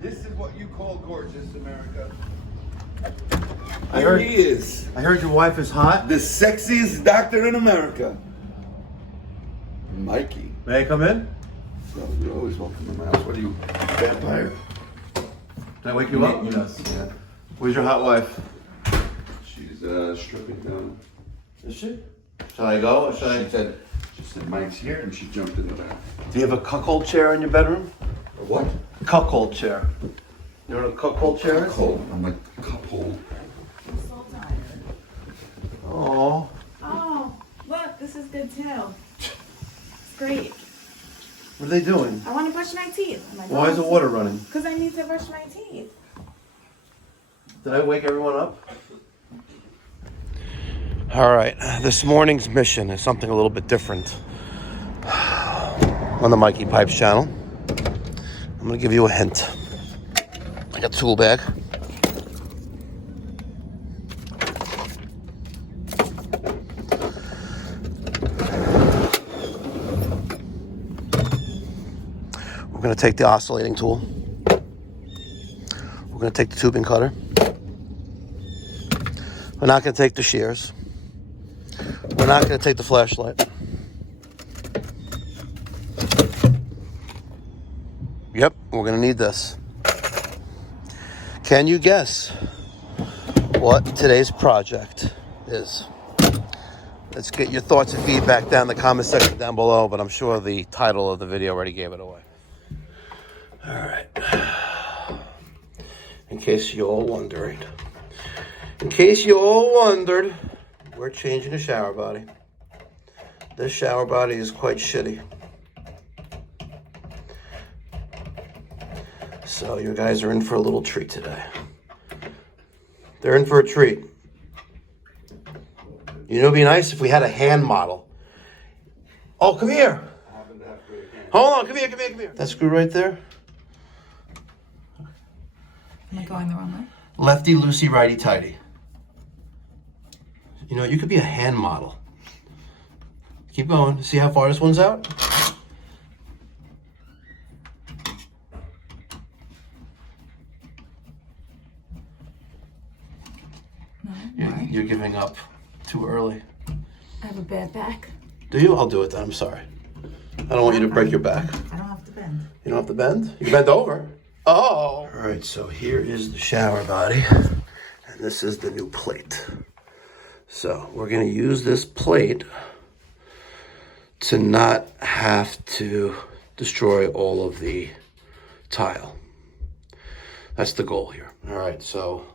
This is what you call gorgeous, America. He is. I heard your wife is hot. The sexiest doctor in America. Mikey. May I come in? So you're always welcome in my house. What are you, vampire? Can I wake you up? Yes. Yeah. Where's your hot wife? She's stripping down. Is she? Shall I go or should She said Mike's here and she jumped in the back. Do you have a cuckold chair in your bedroom? A what? Cuckold chair. You know what a cuckold chair is? Cuckold. I'm like cup hold. I'm so tired. Oh. Oh, look, this is good too. It's great. What are they doing? I want to brush my teeth. Why is the water running? Because I need to brush my teeth. Did I wake everyone up? All right, this morning's mission is something a little bit different on the Mikey Pipes channel. I'm gonna give you a hint. I got a tool bag. We're gonna take the oscillating tool. We're gonna take the tubing cutter. We're not gonna take the shears. We're not going to take the flashlight. Yep, we're going to need this. Can you guess what today's project is? Let's get your thoughts and feedback down in the comment section down below, but I'm sure the title of the video already gave it away. All right. In case you're all wondering. We're changing a shower body. This shower body is quite shitty. So you guys are in for a little treat today. They're in for a treat. You know, it'd be nice if we had a hand model. Oh, come here. Hold on, come here. That screw right there. Am I going the wrong way? Lefty, loosey, righty, tighty. You know, you could be a hand model. Keep going. See how far this one's out? No. You're giving up too early. I have a bad back. Do you? I'll do it then. I'm sorry. I don't want you to break your back. I don't have to bend. You don't have to bend? You can bend over. Oh! All right, so here is the shower body. And this is the new plate. So we're going to use this plate to not have to destroy all of the tile. That's the goal here. All right, so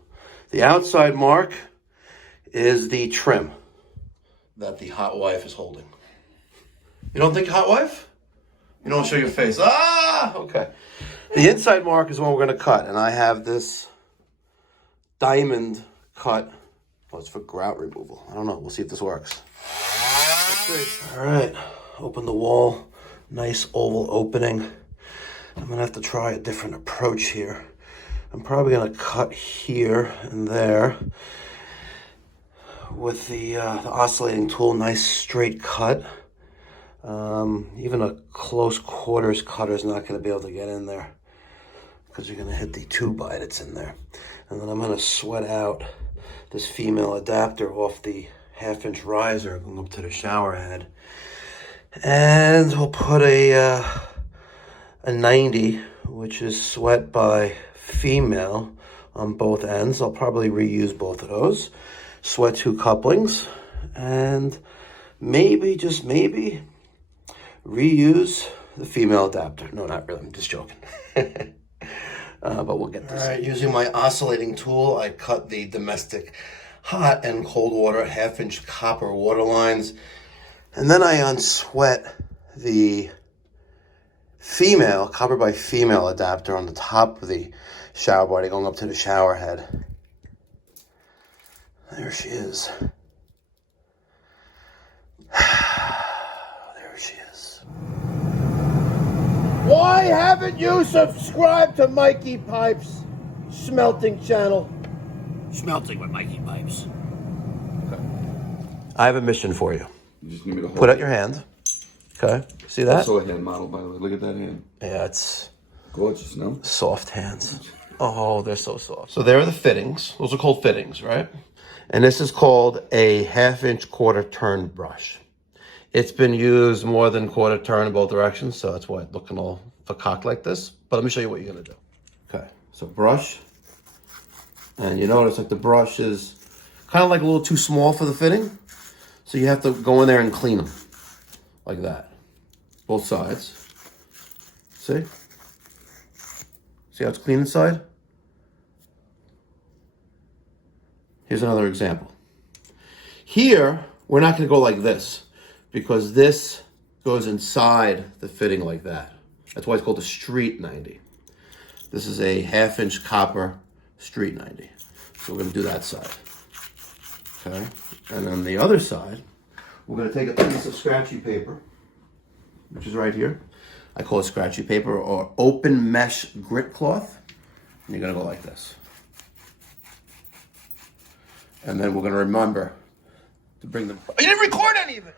the outside mark is the trim that the hot wife is holding. You don't think hot wife? You don't show your face. Ah, okay. The inside mark is what we're going to cut, and I have this diamond cut. Oh, it's for grout removal. I don't know. We'll see if this works. Let's see. All right. Open the wall. Nice oval opening. I'm going to have to try a different approach here. I'm probably going to cut here and there with the oscillating tool. Nice straight cut. Even a close quarters cutter is not going to be able to get in there because you're going to hit the tube bite that's in there. And then I'm going to sweat out this female adapter off the 1/2-inch riser going up to the shower head. And we'll put a 90, which is sweat by female on both ends. I'll probably reuse both of those. Sweat 2 couplings. And maybe, just maybe, reuse the female adapter. No, not really. I'm just joking. But we'll get this. All right, using my oscillating tool, I cut the domestic hot and cold water 1/2-inch copper water lines. And then I unsweat the female, copper by female adapter on the top of the shower body going up to the shower head. There she is. There she is. Why haven't you subscribed to Mikey Pipes Smelting channel? Smelting with Mikey Pipes. Okay. I have a mission for you. You just need me to hold Put out your hand. Okay, see that? Also a hand model, by the way. Look at that hand. Yeah, it's Gorgeous, no? soft hands. Oh, they're so soft. So there are the fittings. Those are called fittings, right? And this is called a 1/2-inch quarter turn brush. It's been used more than quarter turn in both directions, so that's why it's looking all vercocked like this. But let me show you what you're gonna do. Okay, so brush. And you notice like the brush is kind of like a little too small for the fitting. So you have to go in there and clean them like that. Both sides. See? See how it's clean inside? Here's another example. Here, we're not gonna go like this because this goes inside the fitting like that. That's why it's called a street 90. This is a 1/2-inch copper street 90. So we're gonna do that side. Okay, and then the other side, we're gonna take a piece of scratchy paper, which is right here. I call it scratchy paper or open mesh grit cloth. And you're gonna go like this. And then we're gonna remember to bring them. Oh, you didn't record any of it!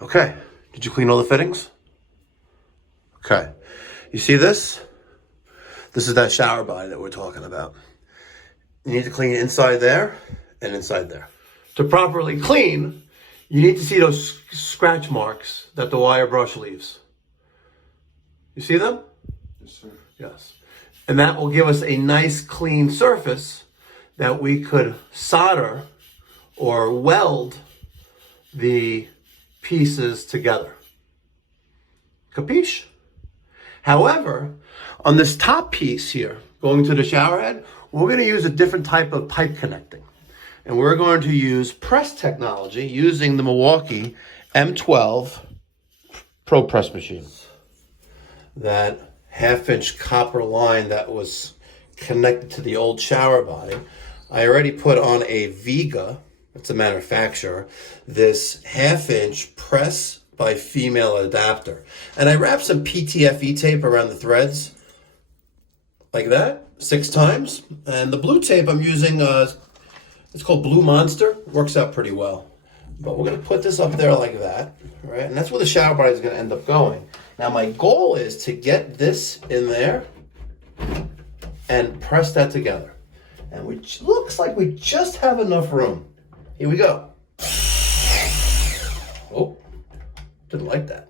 Okay, did you clean all the fittings? Okay, you see this? This is that shower body that we're talking about. You need to clean inside there and inside there. To properly clean, you need to see those scratch marks that the wire brush leaves. You see them? Yes, sir. Yes. And that will give us a nice clean surface that we could solder or weld the pieces together. Capiche? However, on this top piece here, going to the shower head, we're going to use a different type of pipe connecting. And we're going to use press technology using the Milwaukee M12 Pro Press machine. That 1/2-inch copper line that was connected to the old shower body, I already put on a Viga, that's a manufacturer, this 1/2-inch press by female adapter. And I wrapped some PTFE tape around the threads like that, 6 times. And the blue tape I'm using, it's called Blue Monster. It works out pretty well. But we're gonna put this up there like that, right? And that's where the shower body is gonna end up going. Now my goal is to get this in there and press that together. And looks like we just have enough room. Here we go. Oh, didn't like that.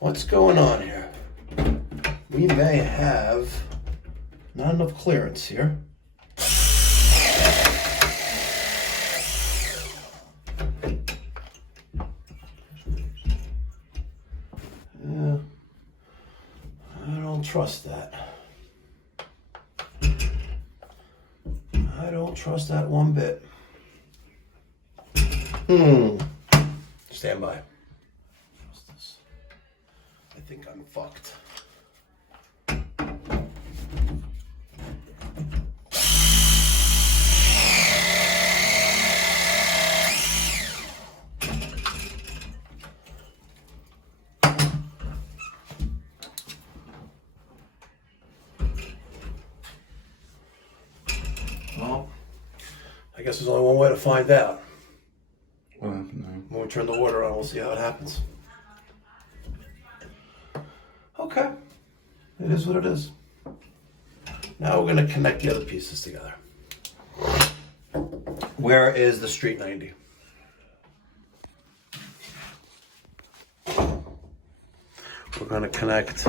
What's going on here? We may have not enough clearance here. Yeah, I don't trust that. I don't trust that one bit. Stand by. I think I'm fucked. Well, I guess there's only one way to find out. No. When we turn the water on, we'll see how it happens. Okay, it is what it is. Now we're gonna connect the other pieces together. Where is the street 90? We're gonna connect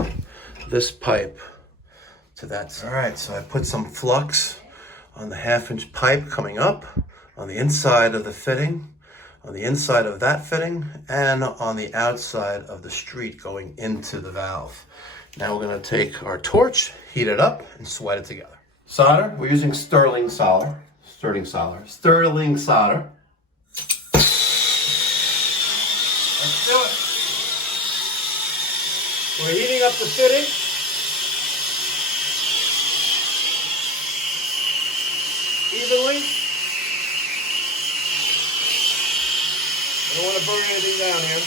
this pipe to that. All right, so I put some flux on the 1/2-inch pipe coming up on the inside of the fitting, on the inside of that fitting, and on the outside of the street going into the valve. Now we're gonna take our torch, heat it up, and sweat it together. Solder, we're using sterling solder. Sterling solder. Let's do it. We're heating up the fitting. Evenly. I don't want to burn anything down here.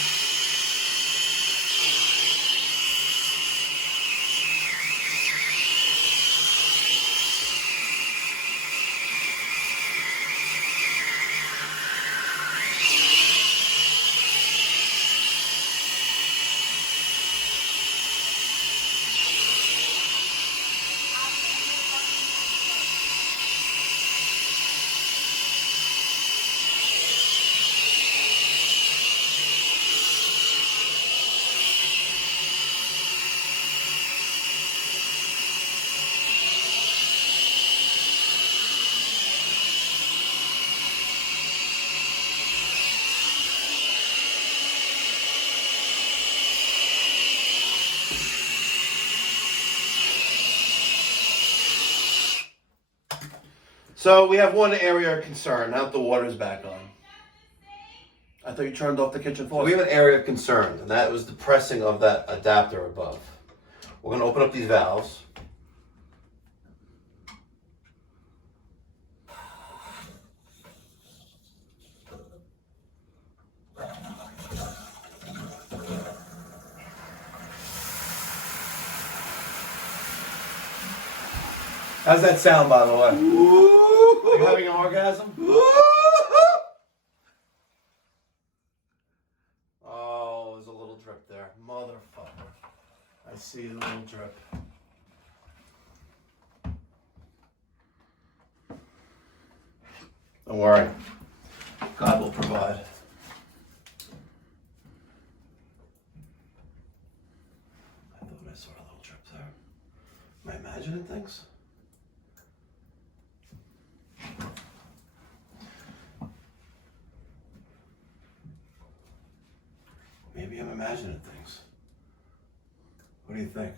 So we have one area of concern. Now that the water's back on. I thought you turned off the kitchen faucet. We have an area of concern, and that was the pressing of that adapter above. We're going to open up these valves. How's that sound, by the way? Are you having an orgasm? Oh, there's a little drip there. Motherfucker. I see the little drip. Don't worry. God will provide. I thought I saw a little drip there. Am I imagining things? Maybe I'm imagining things. What do you think?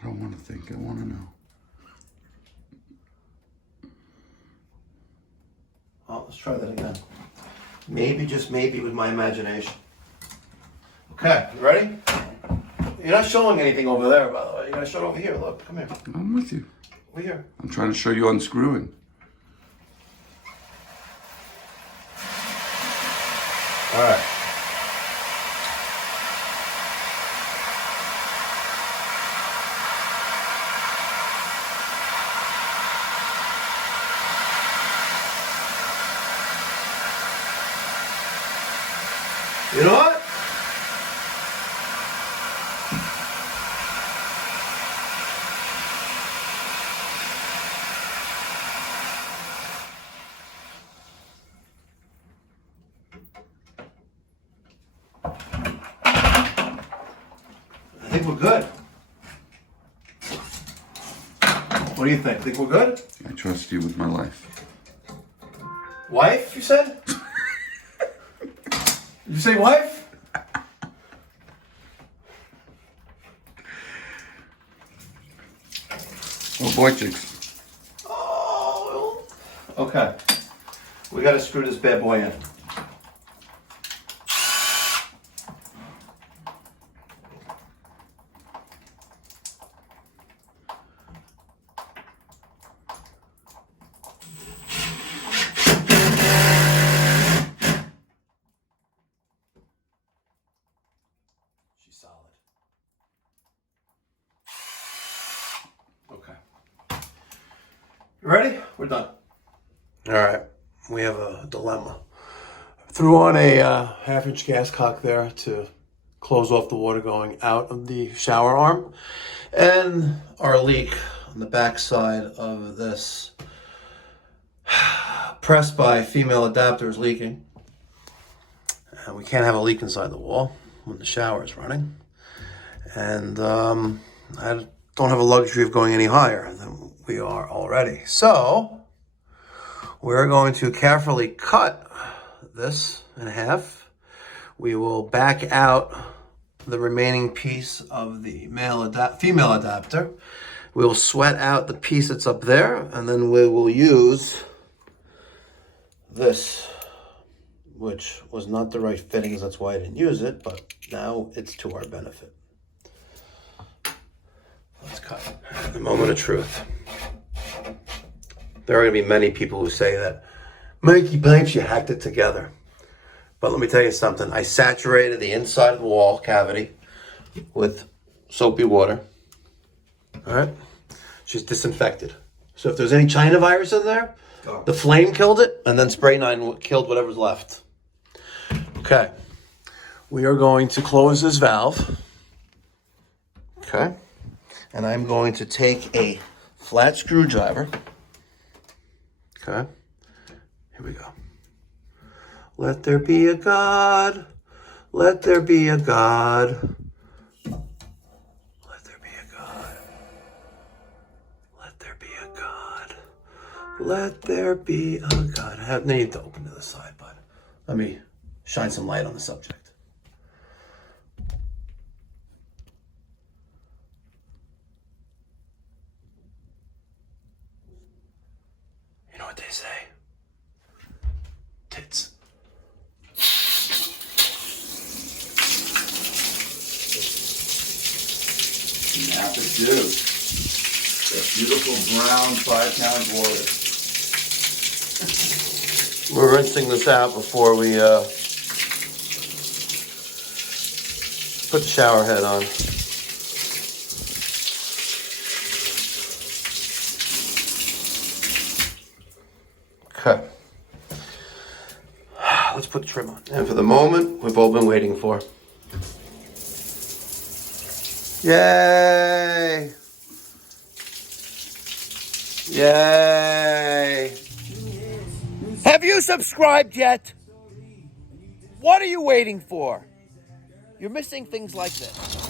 I don't want to think. I want to know. Oh, let's try that again. Maybe, just maybe, with my imagination. Okay, you ready? You're not showing anything over there, by the way. You're gonna show it over here. Look, come here. I'm with you. Over here. I'm trying to show you unscrewing. All right. You know what? I think we're good. What do you think? Think we're good? I trust you with my life. Wife, you said? Did you say wife? Oh boy, chicks. Oh. Okay. We gotta screw this bad boy in. She's solid. Okay. You ready? We're done. All right. We have a dilemma. Threw on a half-inch gas cock there to close off the water going out of the shower arm. And our leak on the back side of this press by female adapter is leaking. And we can't have a leak inside the wall when the shower is running. And I don't have a luxury of going any higher than we are already. So we're going to carefully cut this in half. We will back out the remaining piece of the female adapter. We'll sweat out the piece that's up there, and then we will use this, which was not the right fittings. That's why I didn't use it, but now it's to our benefit. Let's cut. The moment of truth. There are going to be many people who say that, Mikey Pipes, you hacked it together. But let me tell you something. I saturated the inside of the wall cavity with soapy water. All right? She's disinfected. So if there's any China virus in there, the flame killed it, and then spray 9 killed whatever's left. Okay. We are going to close this valve. Okay. And I'm going to take a flat screwdriver. Okay. Here we go. Let there be a God. Let there be a God. Let there be a God. Let there be a God. Let there be a God. I need to open to the side, but let me shine some light on the subject. do. That beautiful brown 5-pound water. We're rinsing this out before we put the shower head on. Okay. Let's put the trim on. And for the moment we've all been waiting for. Yay! Yay! Have you subscribed yet? What are you waiting for? You're missing things like this.